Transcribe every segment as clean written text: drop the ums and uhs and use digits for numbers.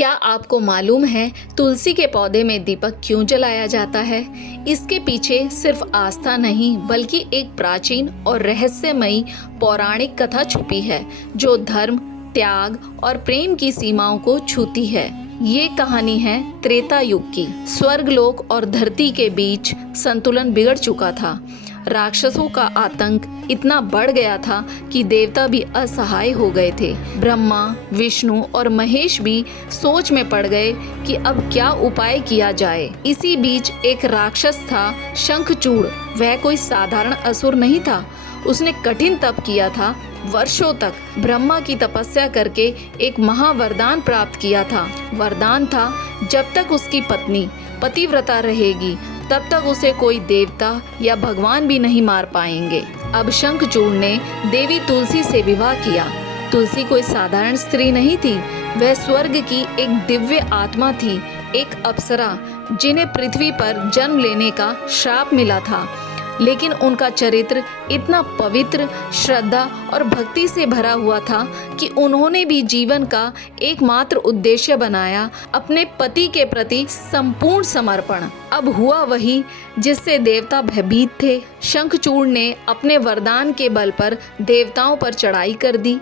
क्या आपको मालूम है तुलसी के पौधे में दीपक क्यों जलाया जाता है? इसके पीछे सिर्फ आस्था नहीं बल्कि एक प्राचीन और रहस्यमयी पौराणिक कथा छुपी है जो धर्म, त्याग और प्रेम की सीमाओं को छूती है। ये कहानी है त्रेता युग की। स्वर्गलोक और धरती के बीच संतुलन बिगड़ चुका था। राक्षसों का आतंक इतना बढ़ गया था कि देवता भी असहाय हो गए थे। ब्रह्मा, विष्णु और महेश भी सोच में पड़ गए कि अब क्या उपाय किया जाए। इसी बीच एक राक्षस था शंखचूड़। वह कोई साधारण असुर नहीं था। उसने कठिन तप किया था। वर्षों तक ब्रह्मा की तपस्या करके एक महावरदान प्राप्त किया था। वरदान था, जब तक उसकी पत्नी पतिव्रता रहेगी तब तक उसे कोई देवता या भगवान भी नहीं मार पाएंगे। अब शंखचूड़ ने देवी तुलसी से विवाह किया। तुलसी कोई साधारण स्त्री नहीं थी। वह स्वर्ग की एक दिव्य आत्मा थी, एक अप्सरा जिन्हें पृथ्वी पर जन्म लेने का श्राप मिला था। लेकिन उनका चरित्र इतना पवित्र, श्रद्धा और भक्ति से भरा हुआ था कि उन्होंने भी जीवन का एकमात्र उद्देश्य बनाया अपने पति के प्रति संपूर्ण समर्पण। अब हुआ वही जिससे देवता भयभीत थे। शंखचूड़ ने अपने वरदान के बल पर देवताओं पर चढ़ाई कर दी,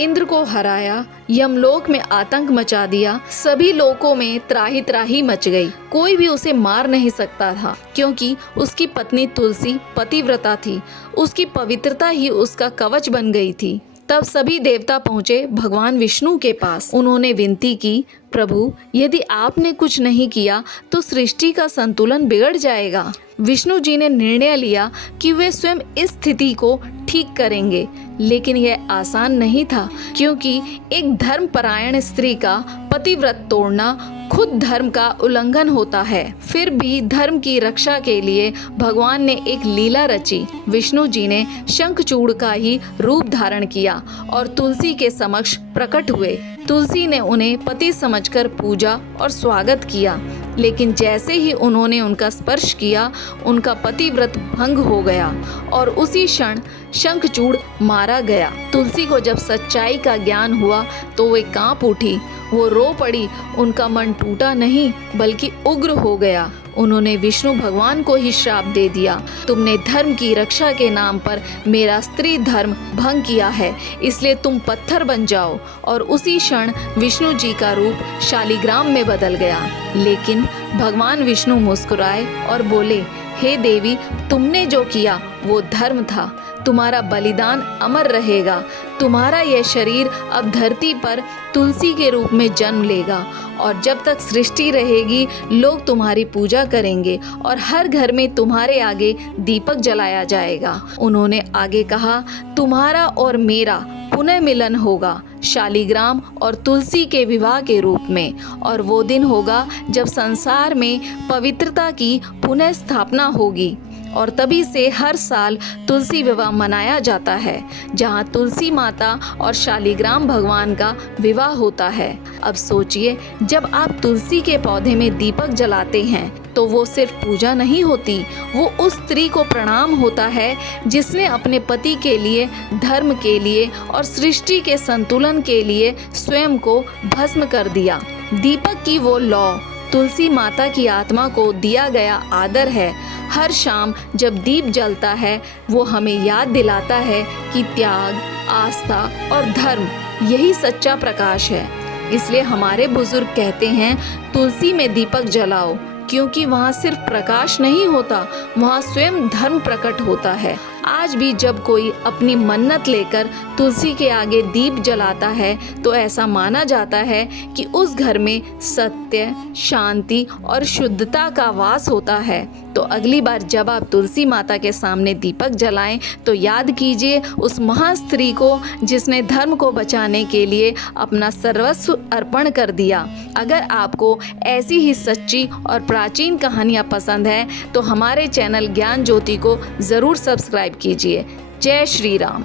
इंद्र को हराया, यमलोक में आतंक मचा दिया। सभी लोकों में त्राही त्राही मच गई। कोई भी उसे मार नहीं सकता था क्योंकि उसकी पत्नी तुलसी पतिव्रता थी। उसकी पवित्रता ही उसका कवच बन गई थी। तब सभी देवता पहुँचे भगवान विष्णु के पास। उन्होंने विनती की, प्रभु, यदि आपने कुछ नहीं किया तो सृष्टि का संतुलन बिगड़ जाएगा। विष्णु जी ने निर्णय लिया कि वे स्वयं इस स्थिति को ठीक करेंगे। लेकिन यह आसान नहीं था क्योंकि एक धर्मपरायण स्त्री का पतिव्रत तोड़ना खुद धर्म का उल्लंघन होता है। फिर भी धर्म की रक्षा के लिए भगवान ने एक लीला रची। विष्णु जी ने शंखचूड़ का ही रूप धारण किया और तुलसी के समक्ष प्रकट हुए। तुलसी ने उन्हें पति समझकर पूजा और स्वागत किया। लेकिन जैसे ही उन्होंने उनका स्पर्श किया, उनका पतिव्रत भंग हो गया और उसी क्षण शंखचूड़ मारा गया। तुलसी को जब सच्चाई का ज्ञान हुआ तो वे कांप उठी। वो रो पड़ी। उनका मन टूटा नहीं बल्कि उग्र हो गया। उन्होंने विष्णु भगवान को ही श्राप दे दिया, तुमने धर्म की रक्षा के नाम पर मेरा स्त्री धर्म भंग किया है, इसलिए तुम पत्थर बन जाओ। और उसी क्षण विष्णु जी का रूप शालिग्राम में बदल गया। लेकिन भगवान विष्णु मुस्कुराए और बोले, हे देवी, तुमने जो किया वो धर्म था। तुम्हारा बलिदान अमर रहेगा। तुम्हारा यह शरीर अब धरती पर तुलसी के रूप में जन्म लेगा और जब तक सृष्टि रहेगी लोग तुम्हारी पूजा करेंगे और हर घर में तुम्हारे आगे दीपक जलाया जाएगा। उन्होंने आगे कहा, तुम्हारा और मेरा पुनः मिलन होगा शालिग्राम और तुलसी के विवाह के रूप में। और वो दिन होगा जब संसार में पवित्रता की पुनः स्थापना होगी। और तभी से हर साल तुलसी विवाह मनाया जाता है, जहाँ तुलसी माता और शालिग्राम भगवान का विवाह होता है। अब सोचिए, जब आप तुलसी के पौधे में दीपक जलाते हैं तो वो सिर्फ पूजा नहीं होती, वो उस स्त्री को प्रणाम होता है जिसने अपने पति के लिए, धर्म के लिए और सृष्टि के संतुलन के लिए स्वयं को भस्म कर दिया। दीपक की वो लौ तुलसी माता की आत्मा को दिया गया आदर है। हर शाम जब दीप जलता है वो हमें याद दिलाता है कि त्याग, आस्था और धर्म यही सच्चा प्रकाश है। इसलिए हमारे बुजुर्ग कहते हैं, तुलसी में दीपक जलाओ, क्योंकि वहाँ सिर्फ प्रकाश नहीं होता, वहाँ स्वयं धर्म प्रकट होता है। आज भी जब कोई अपनी मन्नत लेकर तुलसी के आगे दीप जलाता है तो ऐसा माना जाता है कि उस घर में सत्य, शांति और शुद्धता का वास होता है। तो अगली बार जब आप तुलसी माता के सामने दीपक जलाएं तो याद कीजिए उस महास्त्री को जिसने धर्म को बचाने के लिए अपना सर्वस्व अर्पण कर दिया। अगर आपको ऐसी ही सच्ची और प्राचीन कहानियाँ पसंद हैं तो हमारे चैनल ज्ञान ज्योति को ज़रूर सब्सक्राइब कीजिए। जय श्री राम।